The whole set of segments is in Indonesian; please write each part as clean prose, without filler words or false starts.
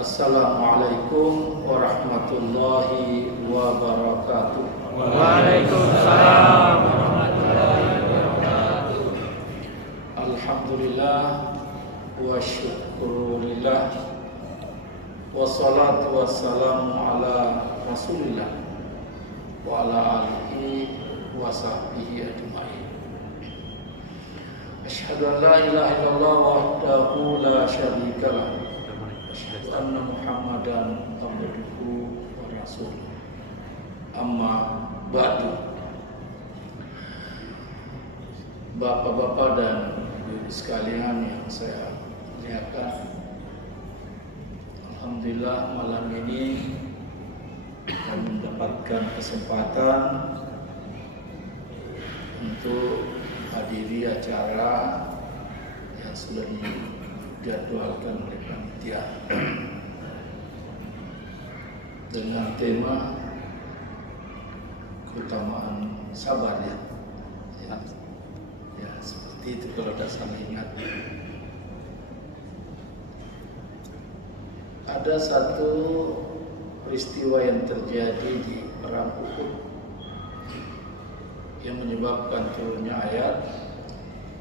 Assalamualaikum warahmatullahi wabarakatuh. Waalaikumsalam warahmatullahi wabarakatuh. Alhamdulillah wa syukurillah wassalatu wassalamu ala rasulillah wa ala alihi wa sahbihi ajma'in. Asyhadu an la ilaha illallah wahdahu la syarika lah. Asyhadu anna Muhammadan abduhu wa rasuluh. Amma ba'du. Bapak-bapak dan ibu sekalian yang saya muliakan, alhamdulillah malam ini kami mendapatkan kesempatan untuk hadiri acara yang sudah dijadwalkan oleh panitia dengan tema keutamaan sabar, ya, seperti itu kalau tidak salah ingat. Ada satu peristiwa yang terjadi di perang Uhud yang menyebabkan turunnya ayat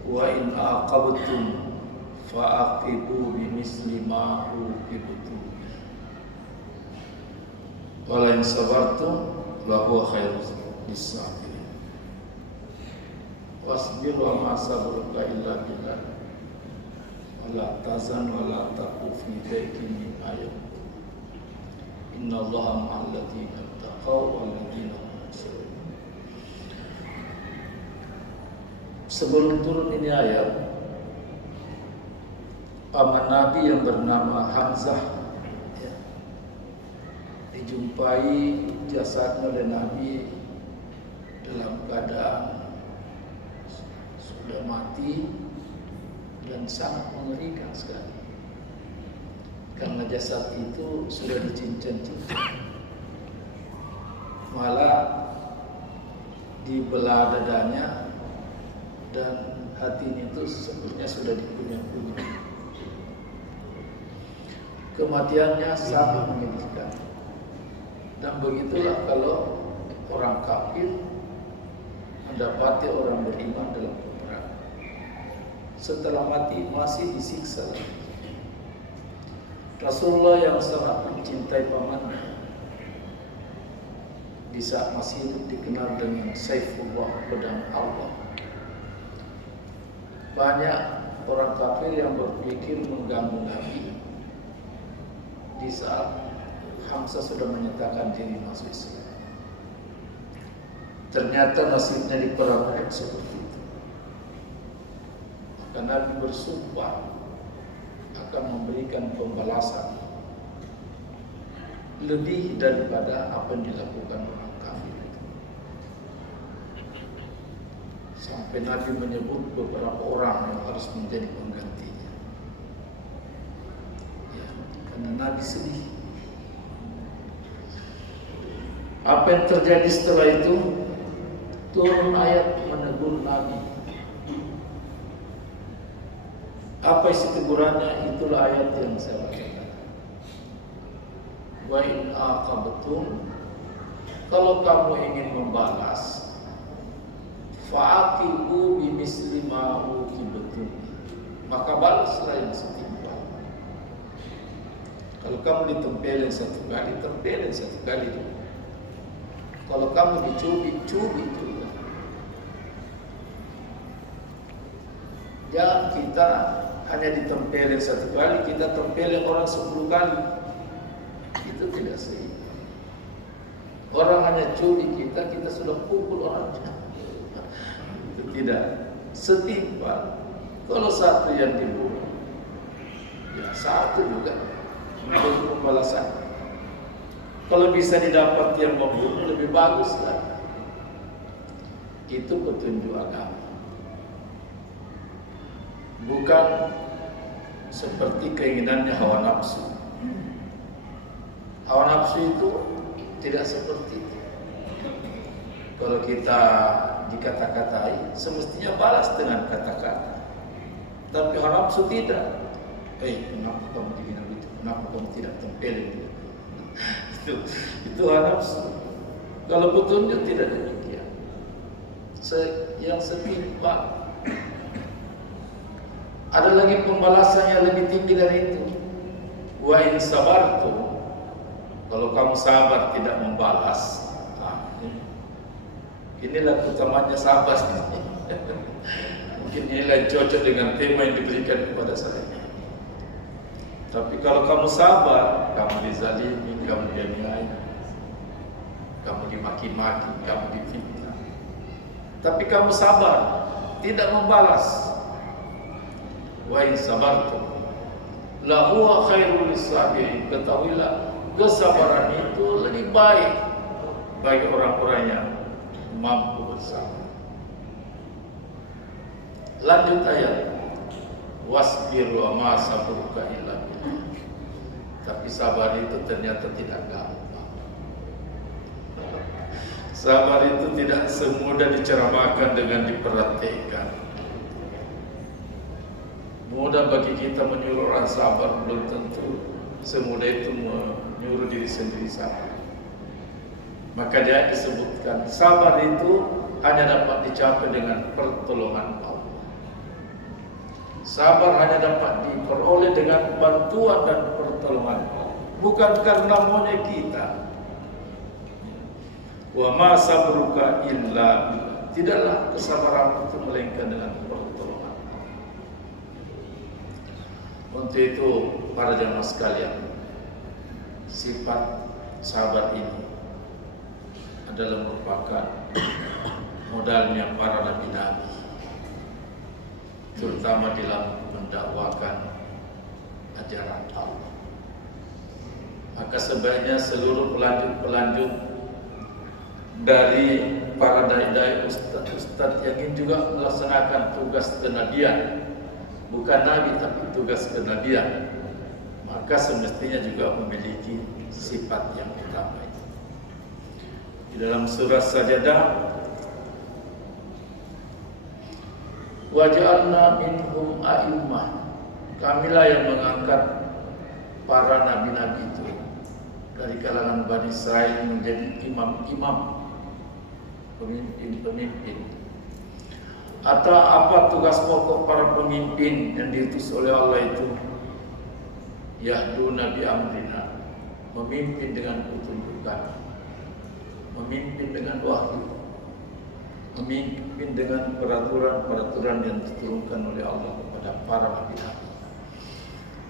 wa in aqabtum fa'aqibu bimisli ma uqibtum wa la in sabartum la huwa khairul lisabirin wasbir wa ma sabruka illa billah wa la tazan wa la taqu fi dhaikin mimma yaqul innallaha ma'al ladzina taqaw wal ladzina hum muhsinun. Sebelum turun ini ayat, paman Nabi yang bernama Hamzah dijumpai jasadnya oleh Nabi dalam keadaan sudah mati dan sangat mengerikan sekali, karena jasad itu sudah dicincang-cincang, malah dibelah dadanya dan hatinya itu sepertinya sudah dikunyah-kunyah. Kematiannya sangat menyedihkan. Dan begitulah kalau orang kafir mendapati orang beriman dalam peperangan, setelah mati masih disiksa lagi. Rasulullah yang sangat mencintai pamannya di saat masih hidup dikenal dengan Saifullah, pedang Allah. Banyak orang kafir yang berpikir mengganggu Nabi di saat Hamzah sudah menyatakan diri masuk Islam. Ternyata nasibnya di perang Uhud seperti itu. Maka Nabi bersumpah akan memberikan pembalasan lebih daripada apa yang dilakukan orang kafir itu. Sampai Nabi menyebut beberapa orang yang harus menjadi penggantinya. Ya, karena Nabi sedih. Apa yang terjadi setelah itu? Turun ayat menegur Nabi. Apa isi tegurannya? Itulah ayat yang saya bacakan. Wa in aqabtum, kalau kamu ingin membalas, fa'aqibu bimisli ma uqibtum, maka balaslah yang setimpal. Kalau kamu ditempelin satu kali, tempelin satu kali dulu. Kalau kamu dicubit, cubit juga. Jangan kita hanya ditempelin satu kali, kita tempelin orang 10 kali. Itu tidak sahih. Orang hanya cubit kita, kita sudah pukul orangnya. Itu tidak setimpal. Kalau satu yang dibunuh, ya satu juga menjadi pembalasan. Kalau bisa didapat yang membunuh, lebih bagus lah. Itu petunjuk agama. Bukan seperti keinginannya hawa nafsu. Hawa nafsu itu tidak seperti itu. Kalau kita dikata-katai, semestinya balas dengan kata-kata. Tapi hawa nafsu tidak. Kenapa kamu dihina begitu? Kenapa kamu tidak tempelin dia? itu nafsu. Kalau petunjuk tidak demikian. Yang setimpal. Ada lagi pembalasan yang lebih tinggi dari itu. Wa in sabartum, kalau kamu sabar tidak membalas. Inilah utamanya sabar. Mungkin inilah cocok dengan tema yang diberikan kepada saya. Tapi kalau kamu sabar, kamu dizalimi, kamu dianiaya, kamu dimaki-maki, kamu difitnah. Tapi kamu sabar, tidak membalas. Wa in sabartum la huwa khairul lisabirin. Ketahuilah, kesabaran itu lebih baik bagi orang-orang yang mampu bersabar. Lanjut ayat. Wasbir wa ma sabruka illa billah. Tapi sabar itu ternyata tidak gampang. Sabar itu tidak semudah diceramahkan dengan diperhatikan. Mudah bagi kita menyuruh orang sabar, belum tentu semudah itu menyuruh diri sendiri sabar. Maka dia disebutkan sabar itu hanya dapat dicapai dengan pertolongan Allah. Sabar hanya dapat diperoleh dengan bantuan dan pertolongan Allah, bukan karena maunya kita. Wa ma sabruka illa billah. Tidaklah kesabaran itu melainkan dengan pertolongan Allah. Untuk itu para jamaah sekalian, sifat sabar ini adalah merupakan modalnya para nabi-nabi, terutama dalam mendakwakan ajaran Allah. Maka sebaiknya seluruh pelanjut dari para dai-dai, ustaz-ustaz yang ingin juga melaksanakan tugas kenabian, bukan nabi tapi tugas kenabian, maka semestinya juga memiliki sifat yang utama itu. Di dalam surah Sajadah, waj'alna minhum a'immah, kamilah yang mengangkat para nabi-nabi itu dari kalangan Bani Israel menjadi imam-imam, pemimpin-pemimpin. Atau apa tugas pokok para pemimpin yang diutus oleh Allah itu? Yahduna bi amrina, memimpin dengan petunjukan, memimpin dengan wahyu, memimpin dengan peraturan-peraturan yang diturunkan oleh Allah kepada para nabi-nabi.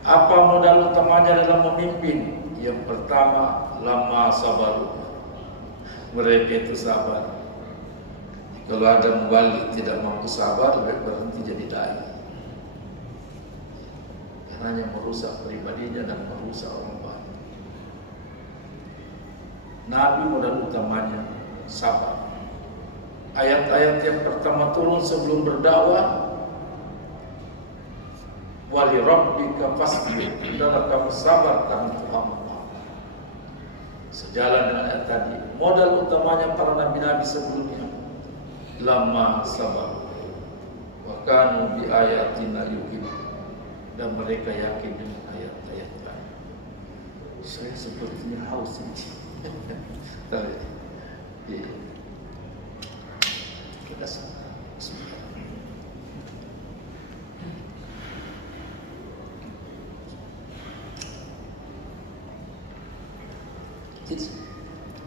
Apa modal utamanya dalam memimpin? Yang pertama, lama sabar. Mereka itu sabar. Kalau ada mubalik tidak mampu sabar, lebih berhenti jadi dai. Karena yang merusak pribadinya dan merusak orang banyak. Nabi modal utamanya sabar. Ayat-ayat yang pertama turun sebelum berdakwah, wali rabbika fasbir, adalah kamu sabar karena Tuhan. Sejalan dengan ayat tadi, modal utamanya para nabi-nabi sebelumnya lama sabar, wa kanu bi ayatina yuqinun, dan mereka yakin dengan ayat-ayat kami. Saya sepertinya haus ini. Tapi kita sabar.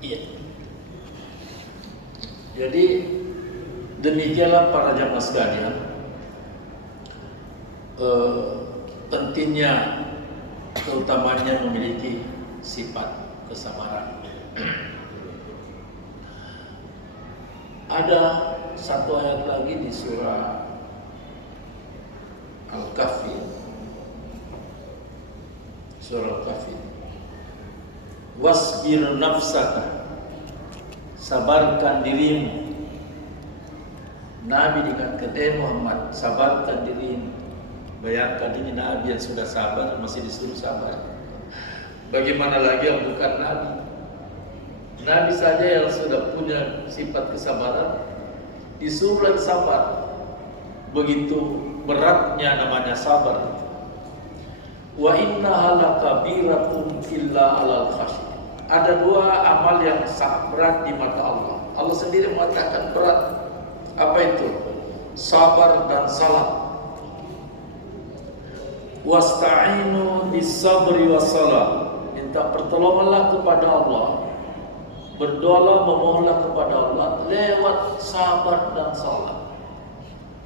Iya. Jadi demikianlah para jamaah sekalian, pentingnya keutamanya memiliki sifat kesabaran. Ada satu ayat lagi di surah Al-Kahfi, surah Al-Kahfi, wasbir nafsaka, sabarkan dirimu. Nabi dikatakan, Muhammad, sabarkan dirimu. Bayangkan ini Nabi yang sudah sabar masih disuruh sabar. Bagaimana lagi yang bukan Nabi? Nabi saja yang sudah punya sifat kesabaran disuruh sabar. Begitu beratnya namanya sabar. Wa innaha lakabiratun illa 'alal khashiyin. Ada dua amal yang sangat berat di mata Allah. Allah sendiri mengatakan berat. Apa itu? Sabar dan salat. Wasta'inu bis-sabri was-salat. Minta pertolonganlah kepada Allah. Berdoalah, memohonlah kepada Allah lewat sabar dan salat.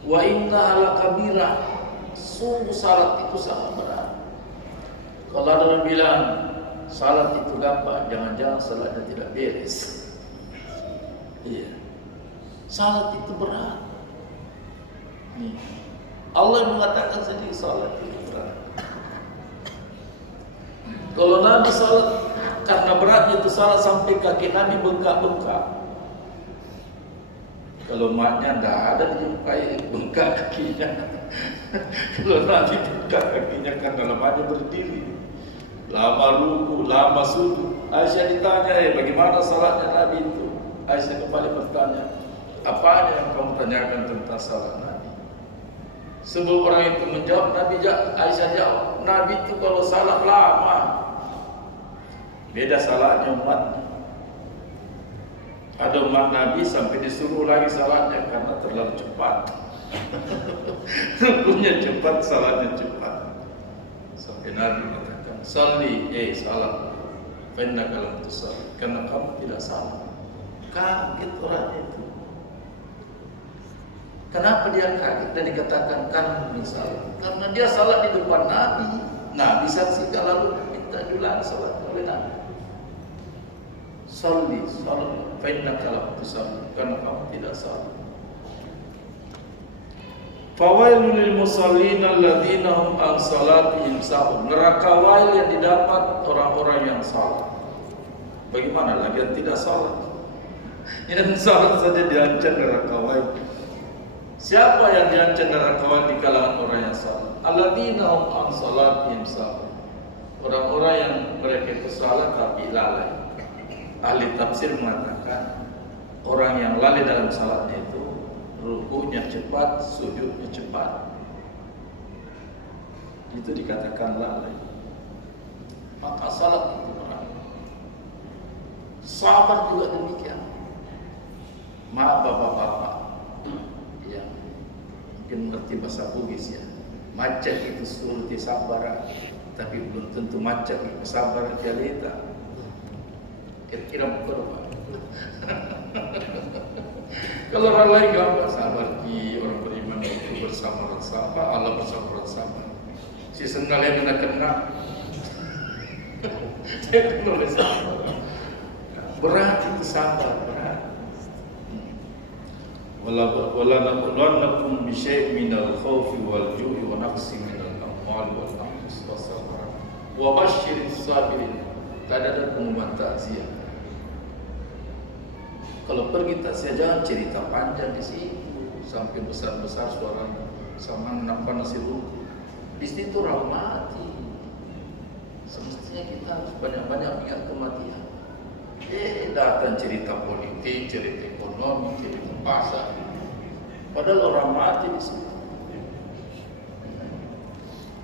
Wa innaha lakabirah. Sungguh salat itu sangat berat. Kalau ada orang bilang salat itu gampang, jangan-jangan salatnya tidak beres. Iya. Salat itu berat. Nih. Allah mengatakan sendiri salat itu berat. Kalau Nabi salat, karena beratnya itu salat sampai kaki Nabi bengkak-bengkak. Kalau maknya tidak ada dijumpai bengkak kakinya. Kalau Nabi bengkak kakinya karena lamanya berdiri, lama ruku, lama sujud. Aisyah ditanya, bagaimana salatnya Nabi itu? Aisyah kembali bertanya, apa yang kamu tanyakan tentang salat Nabi? Sebelum orang itu menjawab, Aisyah jawab, Nabi itu kalau salat lama. Beda salatnya umatnya. Ada umat Nabi sampai disuruh lagi salatnya karena terlalu cepat. Rukunya cepat, salatnya cepat. Sampai Nabi mengatakan, salli, salat. Fa'inna kalam tusalli. Karena kamu tidak salat. Kaget orangnya itu. Kenapa dia kaget dan dikatakan kan misalnya? Karena dia salat di depan Nabi. Nabi saksikan lalu minta diulang salat oleh Nabi. Salli, salat. Fa'inna kalam tusalli. Karena kamu tidak salat. Fawailul lil musallin alladzina hum an salatihim sahun. Neraka wail yang didapat orang-orang yang salat. Bagaimana lagi yang tidak salat? Yang salat saja diancam neraka wail. Siapa yang diancam neraka wail di kalangan orang yang salat? Alladzina hum an salatihim sahun. Orang-orang yang mereka itu salat tapi lalai. Ahli tafsir mengatakan orang yang lalai dalam salatnya itu rukunya cepat, sujudnya cepat. Itu dikatakan lalai. Maka salat itu berat. Sabar juga demikian. Maaf bapak-bapak yang mungkin mengerti bahasa Bugis ya. Macak itu suruh sabar, tapi belum tentu macak itu sabar jalita. Kira-kira berapa? Kalau orang lain gampang sabar, orang beriman itu bersama-sama, Allah bersama-sama. Si sendal yang kena, dia kena oleh sabar. Berat itu sabar, berat. Wala nabluwannakum bisyai'in minal khawfi wal ju'i wa naqsin minal amwali wal anfusi was samarat wa basyyiris sabirin. Tidak ada pengumuman takziah. Kalau pergi takziah jangan cerita panjang di situ sampai besar-besar suaranya sama nampak nasi ruku. Di situ rahmati. Semestinya kita harus banyak-banyak ingat kematian. Datang cerita politik, cerita ekonomi, cerita pasar. Padahal orang mati di situ.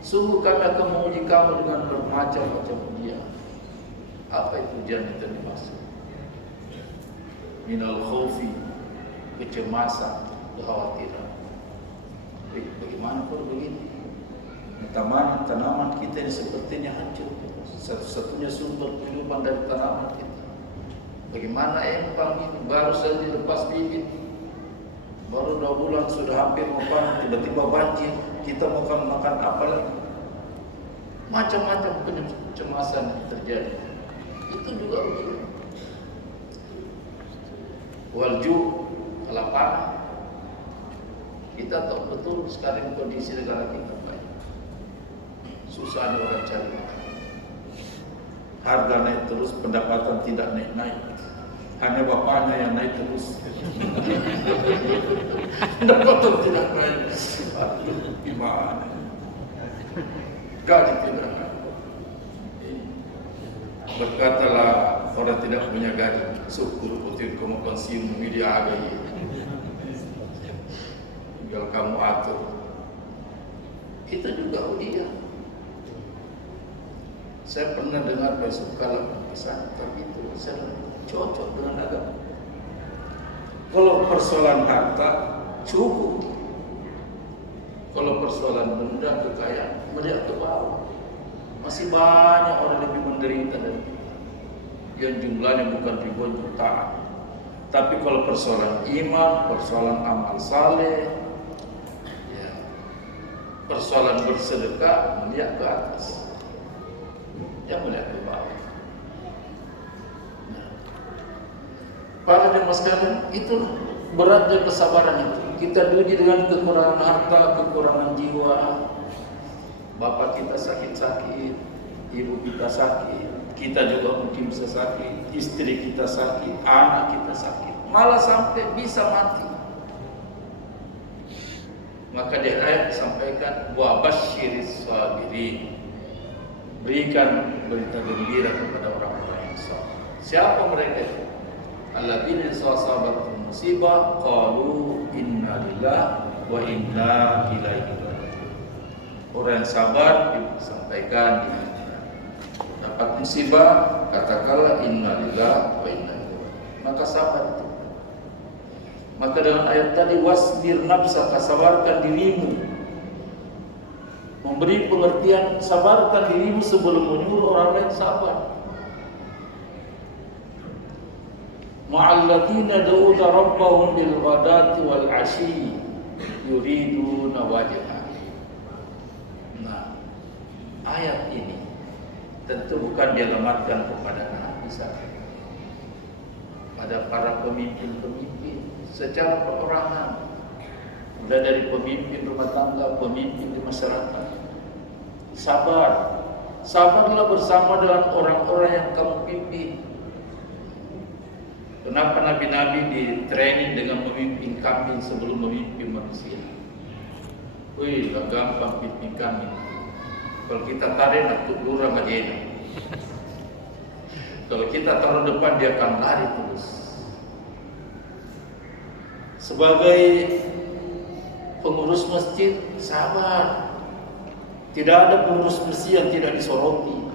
Sungguh kami akan menguji kamu dengan bermacam-macam ujian. Apa itu ujian yang dimaksud? Minal khawfi, kecemasan, kekhawatiran. Bagaimana kalau begini? Tanaman kita ini sepertinya hancur. Satu-satunya sumber kehidupan dari tanaman kita. Bagaimana empang ini baru saja lepas bibit, baru 2 bulan sudah hampir mau panen, tiba-tiba banjir. Kita mau makan apa lagi? Macam-macam kecemasan yang terjadi. Itu juga ujian. Walju, kelaparan. Kita tahu betul sekarang kondisi negara kita baik. Susah ada orang cari makan. Harga naik terus, pendapatan tidak naik-naik. Hanya bapaknya yang naik terus. Pendapatan tidak naik. Aduh, gimana? Gaji tidak naik. Berkatalah orang tidak punya gaji, syukur betul kamu konsum media ada ini. Tinggal kamu atur. Itu juga ujian. Saya pernah dengar besok kalau kisah, tapi itu saya cocok dengan agama. Kalau persoalan harta cukup, kalau persoalan benda kekayaan melihat ke bawah. Masih banyak orang lebih menderita dari kita, yang jumlahnya bukan ribuan jutaan. Tapi kalau persoalan iman, persoalan amal saleh, ya, persoalan bersedekah melihat ke atas, yang melihat ke bawah. Nah, para jemaah sekalian, itulah beratnya kesabaran itu. Kita diuji dengan kekurangan harta, kekurangan jiwa. Bapak kita sakit-sakit, ibu kita sakit, kita juga mungkin bisa sakit, istri kita sakit, anak kita sakit, malah sampai bisa mati. Maka di ayat disampaikan wa basyiris sabirin, berikan berita gembira kepada orang-orang yang sabar. Siapa mereka itu? Alladzina sabaru musibah qalu inna lillahi wa inna ilaihi raji'un. Orang yang sabar disampaikan, dapat musibah katakanlah inna lillahi wa inna ilaihi raji'un. Maka sabar itu. Maka dengan ayat tadi wasbir nafsaka, sabarkan dirimu. Memberi pengertian sabarkan dirimu sebelum menyuruh orang lain sabar. Ma'alladzina da'uda rabbahum bil ghadati wal 'ashyi yuriduna wajha. Nah, ayat ini tentu bukan dialamatkan kepada Nabi saja, pada para pemimpin-pemimpin secara perorangan, mulai dari pemimpin rumah tangga, pemimpin di masyarakat. Sabarlah bersama dengan orang-orang yang kamu pimpin. Kenapa nabi-nabi di training dengan memimpin kambing sebelum memimpin manusia? Wih, gak gampang pimpin kambing. Kalau kita tarik nak lurang aja ini. Kalau kita taruh depan dia akan lari terus. Sebagai pengurus masjid, sabar. Tidak ada pengurus masjid yang tidak disoroti.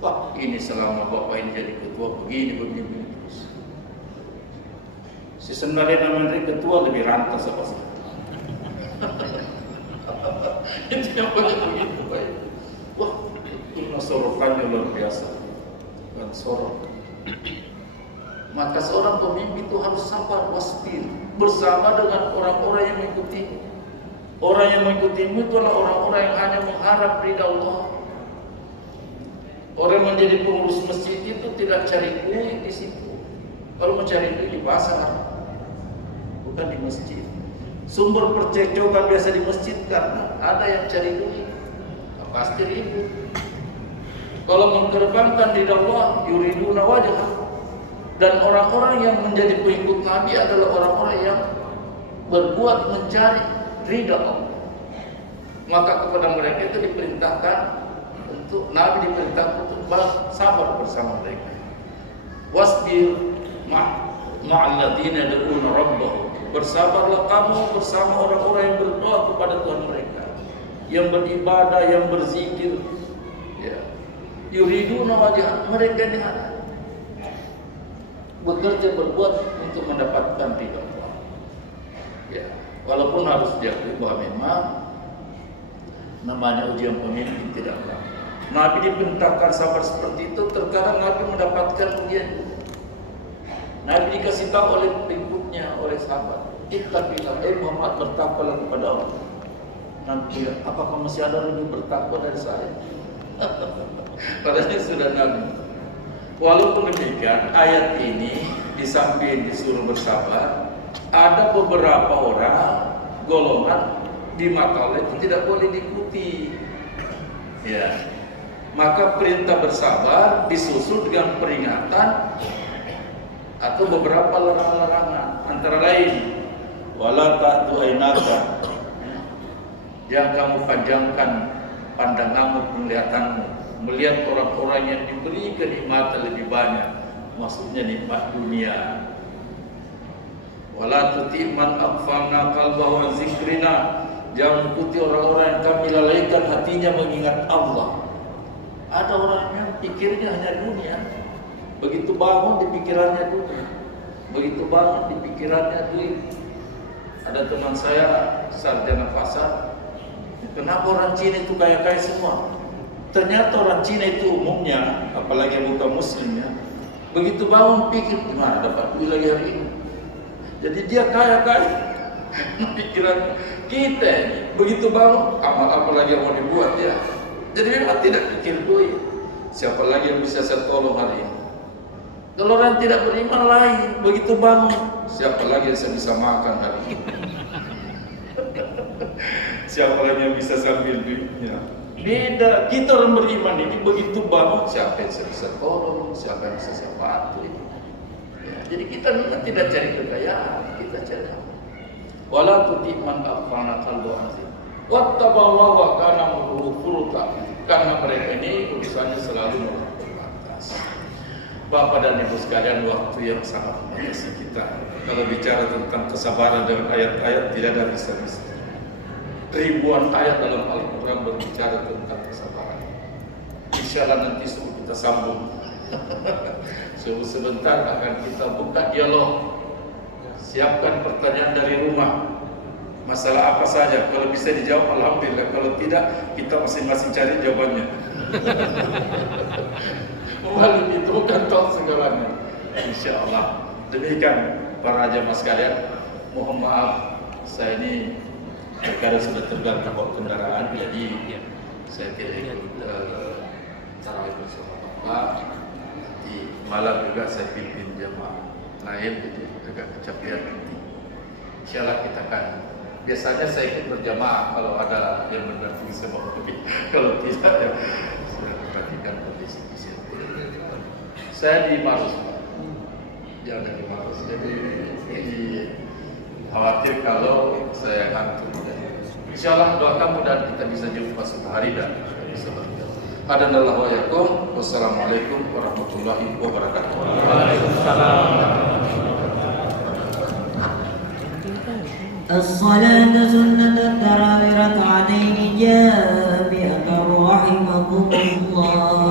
Wah, ini selama bapak ini jadi ketua begini terus. Si sebenarnya namanya ketua lebih rantas apa sih? Itu yang banyak begitu, baik. Wah, itu sorotannya luar biasa. Bukan sorot. Maka seorang pemimpin itu harus sabar, wasbir, bersama dengan orang-orang yang mengikutimu. Orang yang mengikutimu itu adalah orang-orang yang hanya mengharap ridha Allah. Orang yang menjadi pengurus masjid itu tidak cari duit di situ. Kalau mau cari duit di pasar, bukan di masjid. Sumber percekcokan biasa di masjid karena ada yang cari duit, pasti ribut. Kalau mengedepankan ridha Allah, yuriduna wajha. Dan orang-orang yang menjadi pengikut Nabi adalah orang-orang yang berbuat mencari ridha Allah. Maka kepada mereka itu diperintahkan untuk Nabi diperintahkan untuk sabar bersama mereka. Wasbir ma'alladzina yad'una rabbahum. Bersabarlah kamu bersama orang-orang yang berdoa kepada Tuhan mereka, yang beribadah, yang berzikir. Ya. Yuriduna wajha, mereka ini bekerja berbuat untuk mendapatkan ridha Allah. Ya, walaupun harus diakui bahwa memang namanya ujian pemimpin tidak mudah. Nabi diperintahkan sabar seperti itu, terkadang Nabi mendapatkan ujian. Nabi dikasih tahu oleh pengikutnya, oleh sahabat, ittaqillah, Muhammad, bertakwalah kepada Allah. Nanti apakah masih ada lebih bertakwa dari saya? Padahal sudah Nabi. Walaupun demikian, ayat ini di samping disuruh bersabar, ada beberapa orang golongan di mata Allah itu tidak boleh diikuti. Ya, maka perintah bersabar disusul dengan peringatan atau beberapa larangan-larangan, antara lain wala ta'tu ainaka, jangan kamu panjangkan pandanganmu, penglihatanmu, melihat orang-orang yang diberi kenikmatan lebih banyak, maksudnya nikmat dunia. Wala tuti man aghfalna qalbahu an zikrina, jangan ikuti orang-orang yang kami lalaikan hatinya mengingat Allah. Ada orang yang pikirnya hanya dunia. Begitu bangun di pikirannya dunia. Begitu bangun di pikirannya duit. Ada teman saya sarjana pasar. Kenapa orang Cina itu kaya-kaya semua? Ternyata orang Cina itu umumnya, apalagi yang bukan muslim ya, begitu bangun pikir gimana dapat duit lagi hari ini. Jadi dia kaya-kaya. Pikiran kita begitu bangun amal apa lagi yang mau dibuat ya. Jadi memang tidak pikir duit. Siapa lagi yang bisa saya tolong hari ini? Kalau orang tidak beriman lain, begitu bangun siapa lagi yang saya bisa makan hari ini? Siapa lagi yang bisa sambil duitnya? Beda, kita orang beriman ini begitu bangun siapa yang saya bisa tolong, siapa yang bisa saya bantu ini. Ya, jadi kita memang tidak cari kekayaan, kita cari apa? Wala tuti man aghfalna qalbu azim. Wattaballaha wa kana amruhu furuta. Karena mereka ini urusannya selalu terbatas. Bapak dan Ibu sekalian, waktu yang sangat membatasi kita. Kalau bicara tentang kesabaran dengan ayat-ayat tidak ada bisa-bisa. Ribuan ayat dalam Al-Quran berbicara tentang kesabaran. Insya Allah nanti suruh kita sambung. Sebentar akan kita buka dialog. Siapkan pertanyaan dari rumah. Masalah apa saja, kalau bisa dijawab alhamdulillah, kalau tidak kita masing-masing cari jawabannya. Walaupun itu bukan tahu segalanya. Insya Allah. Demikian para jamaah sekalian. Mohon maaf, saya ini terkadang sudah terganggu bawa kendaraan, jadi saya tidak ikut tarawih bersama Bapak. Nanti malam juga saya pimpin jamaah lain, jadi agak kecapean nanti. Insya Allah kita akan. Biasanya saya ikut berjamaah kalau ada yang berdampingi sama Bapak. Kalau tidak, ya saya perhatikan kondisi di sini. Saya di Marus, Pak. Dia ada di Marus, jadi ini khawatir kalau saya ngantuk. Insya Allah doakan mudah kita bisa jumpa suatu hari dan bisa berjalan. Adanallahu wa yakum. Wassalamualaikum warahmatullahi wabarakatuh. Waalaikumsalam. الصلاة سنة التراويح ركعتين جامعة رحمكم الله.